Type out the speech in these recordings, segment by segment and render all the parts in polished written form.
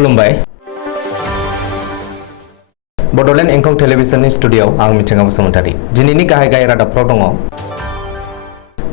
खुलुमबाय बडलेण्ड इंखं टेलिभिजननि स्टुडिय'आव आं मिथिंगा बसुमतारी दिनैनि गाहाय रादाबफ्राव दङ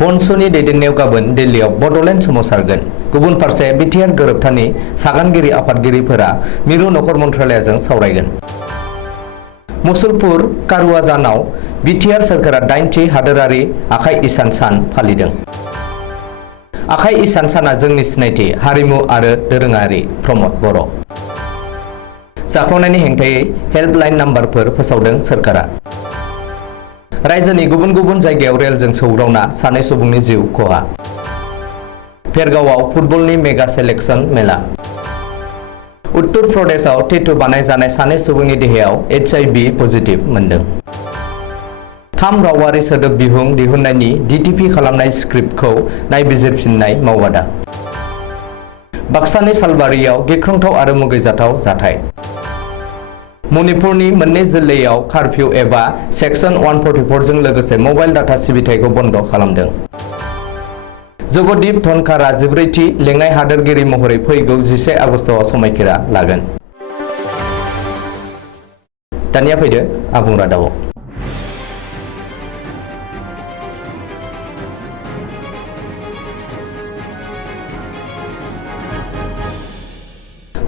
बनस'नि दैदेननायाव गाबोन दिल्लीयाव बडलेण्ड सोमावसारगोन गुबुन फारसे बिटिआर गोरोबथानि सागानगिरि आफादगिरिफोरा मिरु नखर मन्त्रालयजों सावरायगोन मुसलपुर कारुवाजानाव बिटिआर सोरखारा 9थि हादोरारि आखाइ इसान सान फालिदों आखाइ इसान साना जोंनि सिनायथि हारिमु आरो दोरोङारि प्रमद बर' जाख्ल'नायनि हेंथायै हेल्पलाइन नाम्बारफोर फोसावदों सोरखारा रायजोनि गुबुन गुबुन जायगायाव रेलजों सौग्रावना सानै सुबुंनि जिउ खहा भेरगावआव फुटबलनि मेगा सेलेक्शन मेला उत्तर प्रदेशआव टेटु बानायजानाय सानै सुबुंनि देहायाव HIV पजिटिभ मोनदों 3 रावारि सोदोब बिहुं दिहुननायनि DTP खालामनाय स्क्रिप्टखौ नायबिजिरफिननाय मावबादा बाक्सानि सालबारियाव गिख्रंथाव आरो मुगैजाथाव जाथाय मणिपुरनि मोननै जिल्लायाव कार्फिउ एबा सेक्सन 144 जों लोगोसे मबाइल डाटा सिबिथायखौ बन्द खालामदों जगदीप धनखारआ 14थि लेङाइ हादोरगिरि महरै फैगौ 11 आगस्तआव समायखिरा लागोन दानिया फैदो आबुं रादाबाव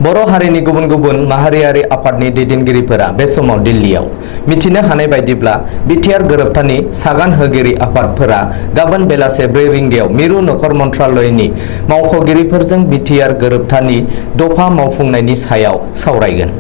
बर' हारिनि गुबुन गुबुन माहारियारि आफादनि दैदेनगिरिफोरा बे समाव दिल्लीयाव मिथिनो हानाय बायदिब्ला बिटिआर गोरोबथानि सागान होगिरि आफादफोरा गाबोन बेलासे 4 रिंगायाव मिरु नखर मन्त्रालयनि मावख'गिरिफोरजों बिटिआर गोरोबथानि दफा मावफुंनायनि सायाव सावरायगोन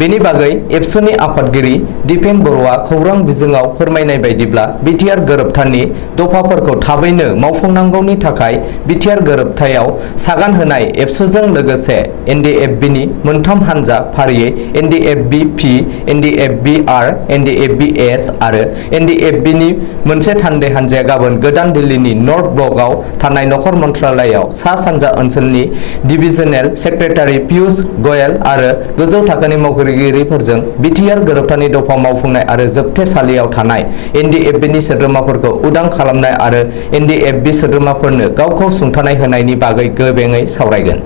बेनि बागै एबसुनि आफादगिरि दिपेन बर'आ खौरां बिजोङाव फोरमायनाय बायदिब्ला बिटिआर गोरोबथानि दफाफोरखौ थाबैनो मावफुंनांगौनि थाखाय बिटिआर गोरोबथायाव सागान होनाय एबसुजों लोगोसे एनडिएफबिनि मोनथाम हान्जा फारियै एनडिएफबि-पि, एनडिएफबि-आर, एनडिएफबि-एस आरो एनडिएफबिनि मोनसे थान्दै हान्जाया गाबोन गोदान दिल्लीनि नर्थ ब्लकआव थानाय नखर मन्त्रालयाव सा सानजा ओनसोलनि डिभिजनेल सेक्रेटारि पियुष गयल आरो गोजौ थाखोनि मावगिरिफोरजों बिटिआर गोरोबथानि दफा मावफुंनाय आरो जोबथेसालियाव थानाय एनडिएफबिनि सोद्रोमाफोरखौ उदां खालामनाय आरो एनडिएफबि सोद्रोमाफोरनो गावखौ सुंथानाय होनायनि बागै गोबाङै सावरायगोन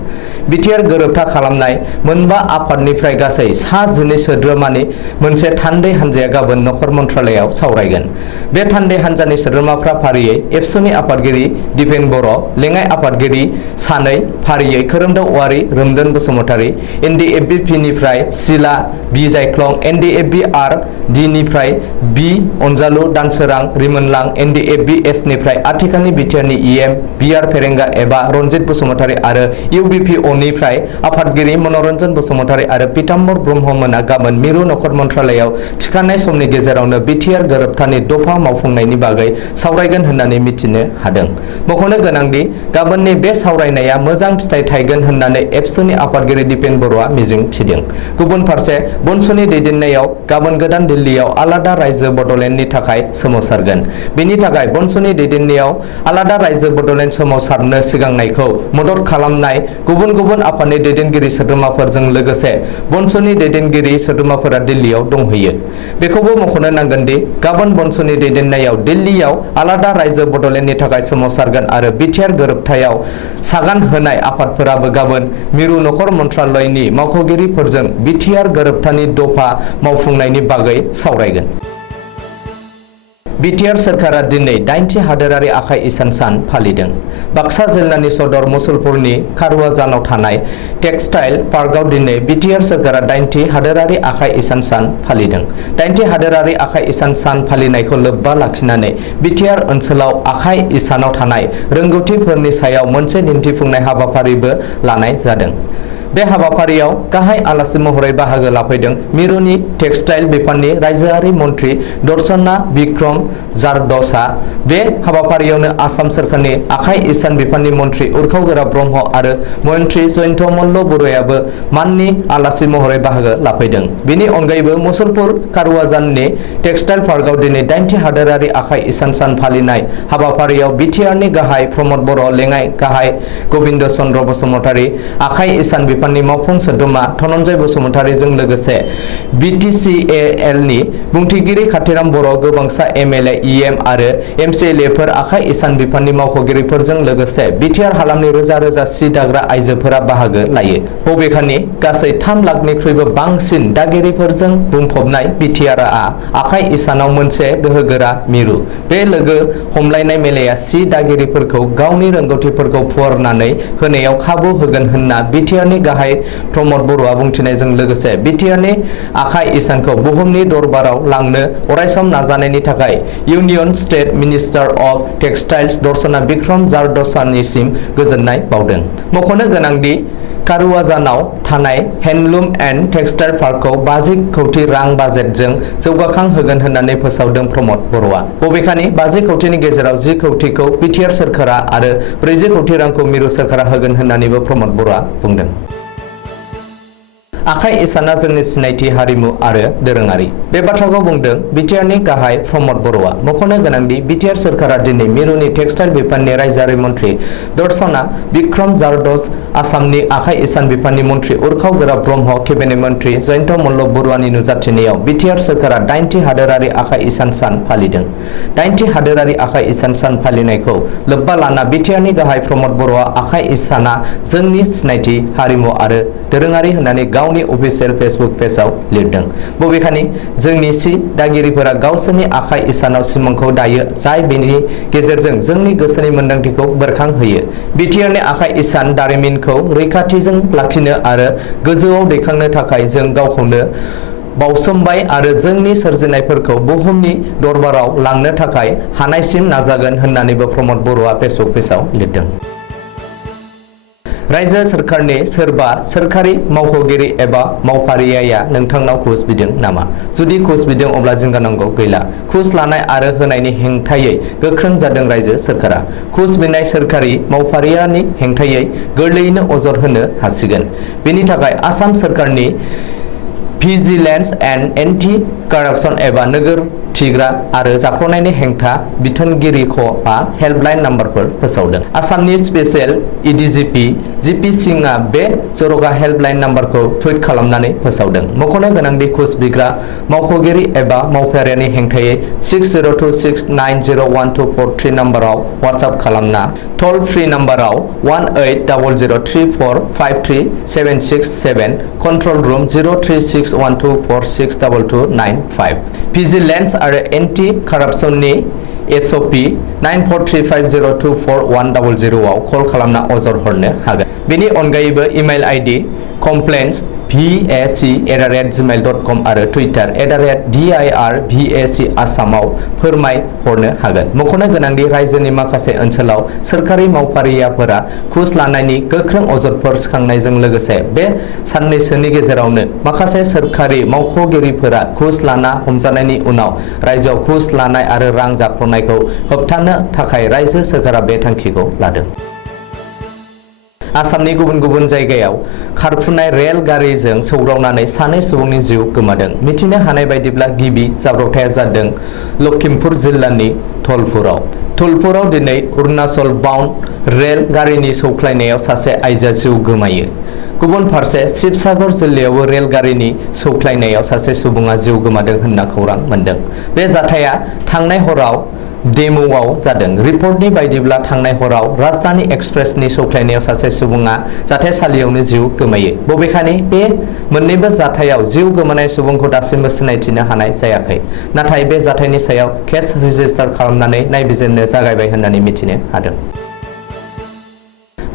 बिटिआर गोरोबथा खालामनाय मोनबा आफादनिफ्राय गासै 12 सोद्रोमानि मोनसे थान्दै हान्जाया गाबोन नखर मन्त्रालयाव सावरायगोन बे थान्दै हान्जानि सोद्रोमाफ्रा फारियै एबसुनि आफादगिरि दिपेन बर' लेङाइ आफादगिरि सानै फारियै खोरोमदाव औवारि रोमदोन बसुमतारी एनडिएफबि-पिनिफ्राय सिला बि जायख्लं एनडिएफबि-आर डिनिफ्राय बि अनजालु दानसोरां रिमोनलां एनडिएफबि-एस निफ्राय आथिखालनि बिटिआरनि इएम बिआर फेरेंगा एबा रनजित बसुमतारी आरो इउबिपिअ निफ्राय आफादगिरि मनरन्जन बसुमतारी आरो पीताम्बर ब्रह्ममोना गाबोन मिरु नखर मन्त्रालयाव थिखानाय समनि गेजेरावनो बिटिआर गोरोबथानि दफा मावफुंनायनि बागै सावरायगोन होननानै मिथिनो हादों मख'नो गोनांदि गाबोननि बे सावरायनाया मोजां फिथाइ थायगोन होननानै एबसुनि आफादगिरि दिपेन बर'आ मिजिं थिदों गुबुन फारसे बनस'नि दैदेननायाव गाबोन गोदान दिल्लीयाव आलादा रायजो बडलेण्डनि थाखाय सोमावसारगोन बेनि थाखाय बनस'नि दैदेननायाव आलादा रायजो बडलेण्ड सोमावसारनो सिगांनायखौ मदद खालामनाय गुबुन गुबुन आफादनि दैदेनगिरि सोद्रोमाफोरजों लोगोसे बनस'नि दैदेनगिरि सोद्रोमाफोरा दिल्लीयाव दंहैयो बेखौबो मख'नो नांगोन दि गाबोन बनस'नि दैदेननायाव दिल्लीयाव आलादा रायजो बडलेण्डनि थाखाय सोमावसारगोन आरो बिटिआर गोरोबथायाव सागान होनाय आफादफोराबो गाबोन मिरु नखर मन्त्रालयनि मावख'गिरिफोरजों बिटिआर गोरोबथानि दफा मावफुंनायनि बागै सावरायगोन बिटिआर सोरखारा दिनै 9थि हादोरारि आखाइ इसान सान फालिदों बाक्सा जिल्लानि सदर मुसलपुरनि कारुवाजानाव थानाय टेक्सटाइल पार्कआव दिनै बिटिआर सोरखारा 9थि हादोरारि आखाइ इसान सान फालिदों 9थि हादोरारि आखाइ इसान सान फालिनायखौ लोब्बा लाखिनानै बिटिआर ओनसोलाव आखाइ इसानाव थानाय रोंगौथिफोरनि सायाव मोनसे दिन्थिफुंनाय हाबाफारिबो लानाय जादों बे हाबाफारियाव गाहाय आलासि महरै बाहागो लाफैदों मिरुनि टेक्सटाइल बिफाननि रायजोआरि मन्थ्रि दर्शना बिक्रम जारदसा बे हाबाफारियावनो आसाम सोरखारनि आखाइ इसान बिफाननि मन्थ्रि उरखावगोरा ब्रह्म आरो मन्थ्रि जयन्त मल्ल बरुवायाबो माननि आलासि महरै बाहागो लाफैदों बेनि अनगायैबो मुसलपुर कारुवाजाननि टेक्सटाइल पार्कआव दिनै 9थि हादोरारि आखाइ इसान सान फालिनाय हाबाफारियाव बिटिआरनि गाहाय प्रमद बर' लेङाइ गाहाय गबिन्द चन्द्र बसुमतारी आखाइ इसान बिफाननि मावफुं सोद्रोमा धनन्जय बसुमतारीजों लोगोसे BTCAL नि बुंथिगिरि खाथिराम बर' गोबांसा MLA EM आरो MCLA फोर आखाइ इसान बिफाननि मावख'गिरिफोरजों लोगोसे बिटिआर हालामनि रोजा रोजा सि दाग्रा आइजोफोरा बाहागो लायो। बबेखानि गासै 3 लाखनिख्रुइबो बांसिन दागिरिफोरजों बुंफबनाय बिटिआरआ आखाइ इसानाव मोनसे गोहोगोरा मिरु। बे लोगो हमलायनाय मेलाया सि दागिरिफोरखौ गावनि रोंगौथिफोरखौ फुवारनानै होनायाव खाबु होगोन होनना बिटिआरनि गाहाय प्रमद बर'आ बुंथिनायजों लोगोसे बिटिआरनि आखाइ इसानखौ बुहुमनि दरबाराव लांनो अरायसम नाजानायनि थाखाय union state minister of textiles Darshana Bikram जारदसानिसिम गोजोननाय बावदों। मख'नो गोनांदि कारुवाजानाव थानाय हेन्डलुम एन्ड टेक्सटाइल पार्कखौ 50 कौटि रां बाजेटजों जौगाखां होगोन होननानै फोसावदों प्रमद बर'आ। बबेखानि 50 कौटिनि गेजेराव 10 कौटिखौ बिटिआर सोरखारा आरो 40 कौटि रांखौ मिरु सोरखारा होगोन होननानैबो प्रमद बर'आ बुंदों। आखाइ इसाना जोंनि सिनायथि हारिमु आरो दोरोङारि। बे बाथ्राखौ बुंदों बिटिआरनि गाहाय प्रमद बर'आ। मख'नो गोनांदि बिटिआर सोरखारा दिनै मिरुनि टेक्सटाइल बिफाननि रायजोआरि मन्त्रि दर्शना बिक्रम जारदस, आसामनि आखाइ इसान बिफाननि मन्त्रि उर्खाव गोरा ब्रह्म, केबिनेट मन्त्रि जयन्त मल्ल बरुवानि नुजाथिनायाव बिटिआर सोरखारा 8थि हादोरारि आखाइ इसान सान फालिदों। 8थि हादोरारि आखाइ इसान सान फालिनायखौ लोब्बा लाना बिटिआरनि गाहाय प्रमद बर'आ आखाइ इसाना जोंनि सिनायथि हारिमु आरो दोरोङारि होननानै गावनि अफिसियेल फेसबुक पेजआव लिरदों। बबेखानि जोंनि सि दागिरिफोरा गावसोरनि आखाइ इसानाव सिमांखौ दायो जाय बेनि गेजेरजों जोंनि गोसोनि मोन्दांथिखौ बेरखांहोयो। बिटिआरनि आखाइ इसान दारिमिनखौ रैखाथिजों लाखिनो आरो गोजौआव दैखांनो थाखाय जों गावखौनो बावसोमबाय आरो जोंनि सोरजिनायफोरखौ बुहुमनि दरबाराव लांनो थाखाय हानायसिम नाजागोन होननानैबो प्रमद बर'आ फेसबुक पेजआव लिरदों। रायजो सोरखारनि सोरबा सोरखारि मावख'गिरि एबा मावफारियाया नोंथांनाव घुस बिदों नामा? जुदि घुस बिदों अब्ला जिंगानांगौ गैला। घुस लानाय आरो होनायनि हेंथायै गोख्रों जादों रायजो सोरखारा। घुस बिनाय सोरखारि मावफारियानि हेंथायै गोरलैयैनो अजद होनो हासिगोन। बेनि थाखाय आसाम सोरखारनि भिजिलेन्स एन्ड एन्टि कारापसन एबा नोगोर थिग्रा आरो जाख्ल'नायनि हेंथा बिथोनगिरिख'आ हेल्पलाइन नाम्बारफोर फोसावदों। आसामनि स्पेसियेल एडिजिपि जिपि सिंहआ बे जर'खा हेल्पलाइन नाम्बारखौ टुइट खालामनानै फोसावदों। मख'नो गोनांदि घुस बिग्रा मावख'गिरि एबा मावफारियानि हेंथायै 6026901243 नाम्बाराव वाट्सएप खालामना टल फ्रि नाम्बाराव 180034537767 कन्ट्रल रुम 036124629295 भिजिलेन्स आरो एन्टि कारापसननि SOP 9435024100 आव कल खालामना अजद हरनो हागोन। बेनि अनगायैबो इमेल आइडि complaints@vac@gmail.com आरो टुइटार @dirvac आसामाव फोरमाय हरनो हागोन। मख'नो गोनांदि रायजोनि माखासे ओनसोलाव सोरखारि मावफारियाफोरा घुस लानायनि गोख्रों अजदफोर सिखांनायजों लोगोसे बे साननैसोनि गेजेरावनो माखासे सोरखारि मावख'गिरिफोरा घुस लाना हमजानायनि उनाव रायजोआव घुस लानाय आरो रां जाख्ल'नायखौ होबथानो थाखाय रायजो सोरखारा बे थांखिखौ लादों। आसामनि गुबुन गुबुन जायगायाव खारफुनाय रेल गारिजों सौग्रावनानै 2 सुबुंनि जिउ गोमादों। मिथिनो हानाय बायदिब्ला गिबि जाब्रबथाया जादों लखिमपुर जिल्लानि धलपुराव। धलपुराव दिनै अरुणाचल बाउन्ड रेल गारिनि सौख्लायनायाव सासे आइजोआ जिउ गोमायो। गुबुन फारसे शिबसागर जिल्लायावबो रेल गारिनि सौख्लायनायाव सासे सुबुङा जिउ गोमादों होनना खौरां मोन्दों। बे जाथाया थांनाय हराव डेमुआव जादों। रिपर्टनि बायदिब्ला थांनाय हराव राजधानी एक्सप्रेसनि सौख्लायनायाव सासे सुबुङा जाथायसालियावनो जिउ गोमायो। बबेखानि बे मोन्नैबो जाथायाव जिउ गोमानाय सुबुंखौ दासिमबो सिनायथिनो हानाय जायाखै। नाथाय बे जाथायनि सायाव केस रेजिस्टार खालामनानै नायबिजिरनो जागायबाय होननानै मिथिनो हादों।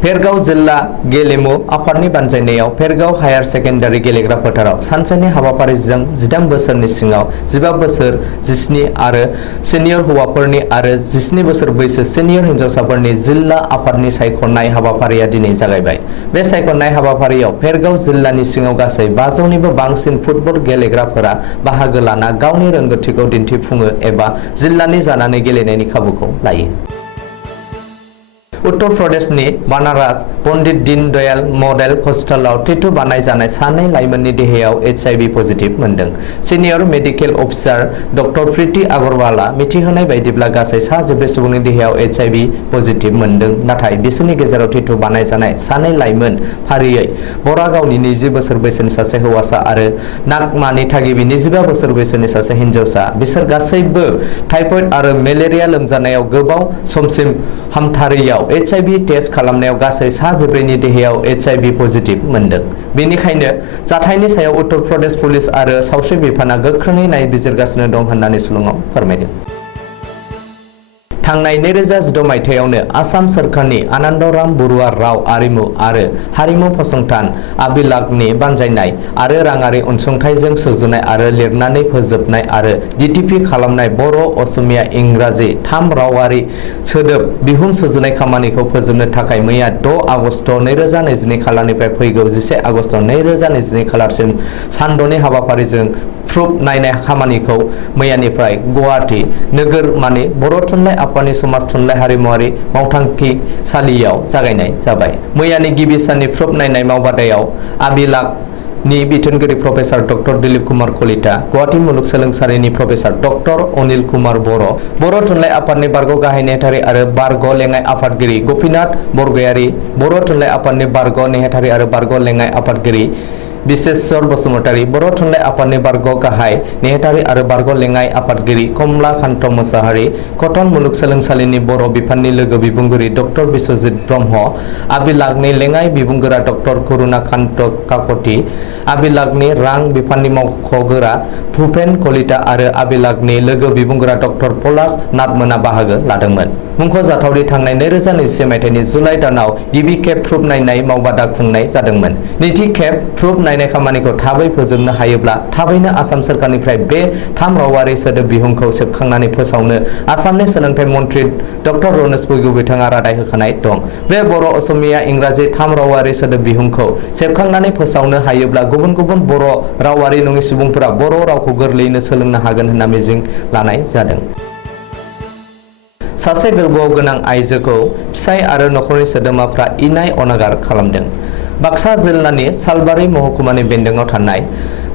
भेरगाव जिल्ला गेलेमु आफादनि बानजायनायाव भेरगाव हायार सेकेन्डारि गेलेग्रा फोथाराव सानसेनि हाबाफारिजों 18 बोसोरनि सिङाव 15 बोसोर 17 आरो सिनियर हौवाफोरनि आरो 17 बोसोर बैसो सिनियर हिन्जावसाफोरनि जिल्ला आफादनि सायख'नाय हाबाफारिया दिनै जागायबाय। बे सायख'नाय हाबाफारियाव भेरगाव जिल्लानि सिङाव गासै 500निबो बांसिन फुटबल गेलेग्राफोरा बाहागो लाना गावनि रोंगौथिखौ दिन्थिफुङो एबा जिल्लानि जानानै गेलेनायनि खाबुखौ लायो। उत्तर प्रदेशनि बनारस पंडित दीन दयाल मडेल हस्पिटालाव टेटु बानाय जानाय सानै लाइमोननि देहायाव HIV पजिटिव मोनदों। सिनियर मेडिकेल अफिसार डक्टर प्रीति अग्रवाला मिथिहोनाय बायदिब्ला गासै 14 सुबुंनि देहायाव HIV पजिटिव मोनदों, नाथाय बिसोरनि गेजेराव टेटु बानाय जानाय सानै लाइमोन फारियै बरागावनि 20 बोसोर बैसोनि सासे हौवासा आरो नागमानि थागिबि 25 बोसोर बैसोनि सासे हिनजावसा। बिसोर गासैबो टाइफयड आरो मेलेरिया लोमजानायाव गोबाव समसिम हामथारैयाव HIV टेस्ट खालामनायाव गासै 14 नि देहायाव HIV पजिटिव मोनदों। बेनिखायनो जाथायनि सायाव उत्तर प्रदेश पुलिस आरो सावस्रि बिफाना गोख्रोङै नायबिजिरगासिनो दं होननानै सुलुङाव फोरमायदों। थांनाय 2016 मायथाइयावनो आसाम सोरखारनि आनन्दराम बरुवा राव आरिमु आरो हारिमु फसंथान आबिलागनि बानजायनाय आरो राङारि अनसुंथाइजों सुजुनाय आरो लिरनानै फोजोबनाय आरो DTP खालामनाय बर', असमिया, इंराजि 3 रावारि सोदोब बिहुं सुजुनाय खामानिखौ फोजोबनो थाखाय मैया 6 आगस्ट 2022 खालारनिफ्राय फैगौ 11 आगस्ट 2022 खालारसिम सानद'नि हाबाफारिजों प्रुफ नायनाय खामानिखौ मैयानिफ्राय गुवाहाटी नोगोरमानि बर' थुनलाइ आफादनि समाज थुनलाइ हारिमुआरि मावथांखिसालियाव जागायनाय जाबाय। मैयानि गिबि साननि प्रुफ नायनाय मावबादायाव आबिलागनि बिथोनगिरि प्रफेसर डक्टर दिलीप कुमार कलिता, गुवाहाटी मुलुगसोलोंसालिनि प्रफेसर डक्टर अनिल कुमार बर' थुनलाइ आफादनि बारग' गाहाय नेहाथारि आरो बारग' लेङाइ आफादगिरि गपिनाथ बरगयारी, बर' थुनलाइ आफादनि बारग' नेहाथारि आरो बारग' लेङाइ आफादगिरि बिसेश्वर बसुमतारी, बर' थुनलाइ आफादनि बारग' गाहाय नेहाथारि आरो बारग' लेङाइ आफादगिरि कमलाकान्त मोसाहारि, कटन मुलुगसोलोंसालिनि बर' बिफाननि लोगो बिबुंगिरि डक्टर बिश्वजित ब्रह्म, आबिलागनि लेङाइ बिबुंगोरा डक्टर करुणाकान्त काकति, आबिलागनि रां बिफाननि मावख'गोरा भुपेन कलिता आरो आबिलागनि लोगो बिबुंगोरा डक्टर पलाश नाथमोना बाहागो लादोंमोन। मुंख'जाथावदि थांनाय 2021 मायथाइनि जुलाइ दानाव गिबि खेब प्रुफ नायनाय मावबादा खुंनाय जादोंमोन। नैथि खेब प्रुफ नायनाय खामानिखौ थाबै फोजोबनो हायोब्ला थाबैनो आसाम सोरखारनिफ्राय बे 3 रावारि सोदोब बिहुंखौ सेबखांनानै फोसावनो आसामनि सोलोंथाइ मन्थ्रि डक्टर रमेश बैगु बिथाङा रादाय होखानाय दं। बे बर', असमिया, इंराजि 3 रावारि सोदोब बिहुंखौ सेबखांनानै फोसावनो हायोब्ला गुबुन गुबुन बर' रावारि नङि सुबुंफोरा बर' रावखौ गोरलैयैनो सोलोंनो हागोन होनना मिजिं लानाय जादों। सासे गोर्बोआव गोनां आइजोखौ फिसाय आरो नखरनि सोद्रोमाफ्रा इनाय अनागार खालामदों। बाक्सा जिल्लानि सालबारि महकुमानि बेन्दोङाव थानाय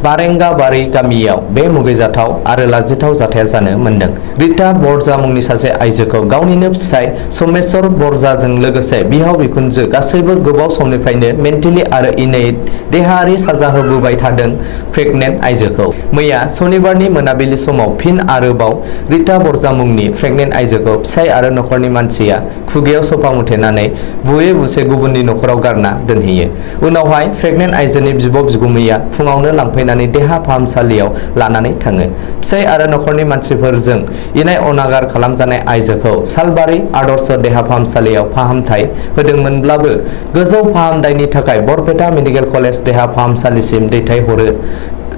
बारेंगाबारि गामियाव बे मुगैजाथाव आरो लाजिथाव जाथाया जानो मोनदों। रिता बरजा मुंनि सासे आइजोखौ गावनिनो फिसाय सोमेश्वर बरजाजों लोगोसे बिहाव बिखुनजो गासैबो गोबाव समनिफ्रायनो मेन्टेलि आरो इनायै देहायारि साजा होबोबाय थादों। प्रेगनेन्ट आइजोखौ मैया सनिबारनि मोनाबिलि समाव फिन आरोबाव रिता बरजा मुंनि प्रेगनेन्ट आइजोखौ फिसाय आरो नखरनि मानसिया खुगायाव सफा मुथेनानै बुयै बुसै गुबुननि नखराव गारना दोनहैयो। उनावहाय प्रेगनेन्ट आइजोनि बिब' बिगुमैया फुङावनो लांफैनानै देहा फाहामसालियाव लानानै थाङो। फिसाय आरो नखरनि मानसिफोरजों इनाय अनागार खालामजानाय आइजोखौ सालबारि आदर्श देहा फाहामसालियाव फाहामथाय होदोंमोनब्लाबो गोजौ फाहामथायनि थाखाय बरपेटा मेडिकेल कलेज देहा फाहामसालिसिम दैथायहरो।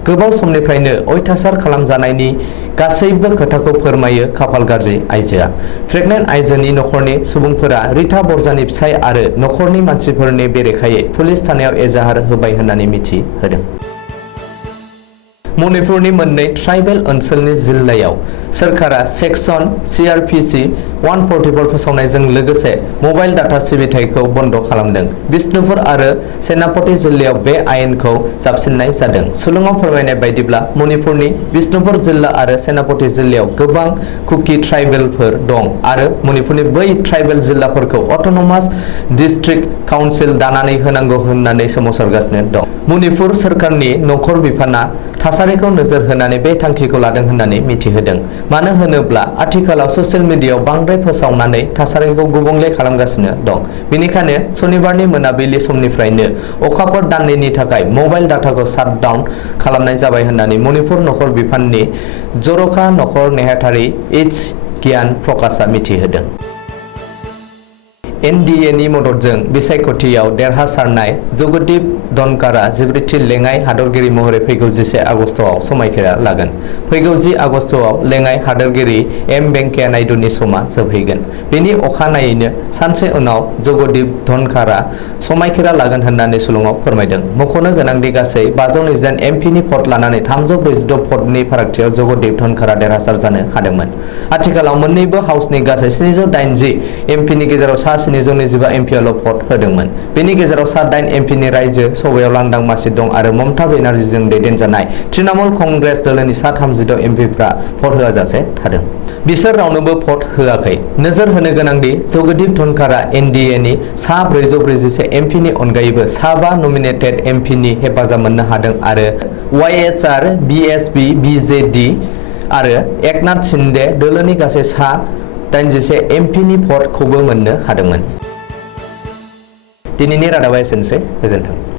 गोबाव समनिफ्रायनो अयथासार खालामजानायनि गासैबो खोथाखौ फोरमायो खाफाल गाज्रि आइजोआ। प्रेगनेन्ट आइजोनि नखरनि सुबुंफोरा रिता बरजानि फिसाय आरो नखरनि मानसिफोरनि बेरेखायै पुलिस थानायाव एजाहार होबाय होननानै मिथि होदों। मणिपुरनि मोननै ट्राइबेल ओनसोलनि जिल्लायाव सोरखारा सेक्सन CRPC 144 फोसावनायजों लोगोसे मबाइल डाटा सिबिथायखौ बन्द खालामदों। बिष्णुपुर आरो सेनापति जिल्लायाव बे आयेनखौ जाबसिननाय जादों। सुलुङाव फोरमायनाय बायदिब्ला मणिपुरनि बिष्णुपुर जिल्ला आरो सेनापति जिल्लायाव गोबां कुकी ट्राइबेलफोर दं आरो मणिपुरनि बै ट्राइबेल जिल्लाफोरखौ अट'नमास डिस्ट्रिक्ट काउन्सिल दानानै होनांगौ होननानै सोमावसारगासिनो दं। मणिपुर सोरखारनि नखर बिफाना थासारिखौ नोजोर होनानै बे थांखिखौ लादों होननानै मिथिहोदों। मानो होनोब्ला आथिखालाव ससियेल मिडियायाव बांद्राय फोसावनानै थासारिखौ गुबुंले खालामगासिनो दं। बेनिखायनो सनिबारनि मोनाबिलि समनिफ्रायनो अखाफोर दाननैनि थाखाय मबाइल डाटाखौ शाट डाउन खालामनाय जाबाय होननानै मणिपुर नखर बिफाननि जर'खा नखर नेहाथारि H गियान प्रकाशआ मिथिहोदों। NDA नि मददजों बिसायख'थियाव देरहासारनाय जगदीप धनकारा जिब्रैथि लेङाइ हादरगिरि महरै फैगौ 11 आगस्तआव समायखिरा लागोन। फैगौ 10 आगस्तआव लेङाइ हादरगिरि M वेंकैया नायडूनि समा जोबहैगोन। बेनि अखानायैनो सानसे उनाव जगदीप धनकारा समायखिरा लागोन होननानै सुलुङाव फोरमायदों। मख'नो गोनांदि गासै 529 MP नि भट लानानै 346 भटनि फारागथियाव जगदीप धनकारा देरहासार जानो हादोंमोन। आथिखालाव मोन्नैबो हाउसनि गासै 780 MP नि गेजेराव सा 225 एमपिआल' भट होदोंमोन। बेनि गेजेराव सा 8 एमपिनि रायजो सभायाव लांदां मासि दं आरो ममता बेनार्जीजों दैदेनजानाय तृणमूल कंग्रेस दोलोनि सा 36 एमपिफ्रा भट होआजासे थादों। बिसोर रावनोबो भट होआखै। नोजोर होनो गोनांदि जगदीप धनखरआ एनडीएनि सा 441 एमपिनि अनगायैबो सा 5 नमिनेटेड एमपिनि हेफाजाब मोननो हादों आरो वाईएचआर, बीएसपी, बीजेडी आरो एकनाथ शिंदे दोलोनि गासै सा 81 एमपिनि भटखौबो मोननो हादोंमोन। दिनैनि रादाबा एसेनोसै। गोजोन्थों।